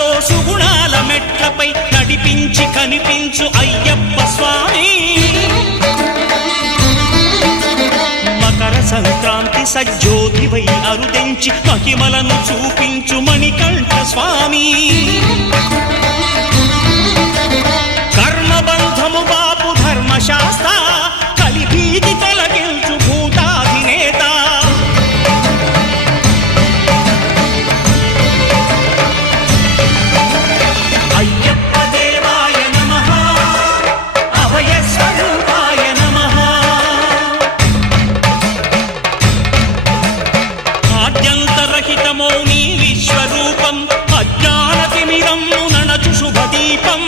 సుఖాలతో సుగుణాల మెట్లపై నడిపించి కనిపించు అయ్యప్ప స్వామి. మకర సంక్రాంతి సజ్జోతివై అరుదెంచి మహిమలను చూపించు మణికంఠ స్వామి. కర్మబంధము బాపు ధర్మశాస్త్ర కలిభీతి తొలగించు భూతాధినేత. అయ్యప్ప దేవాయ నమః, అభయ స్వరూపాయ నమః. ఆద్యంతరహితమో నీ విశ్వరూపం, అజ్ఞానతిమిరం నణచు శుభదీపం.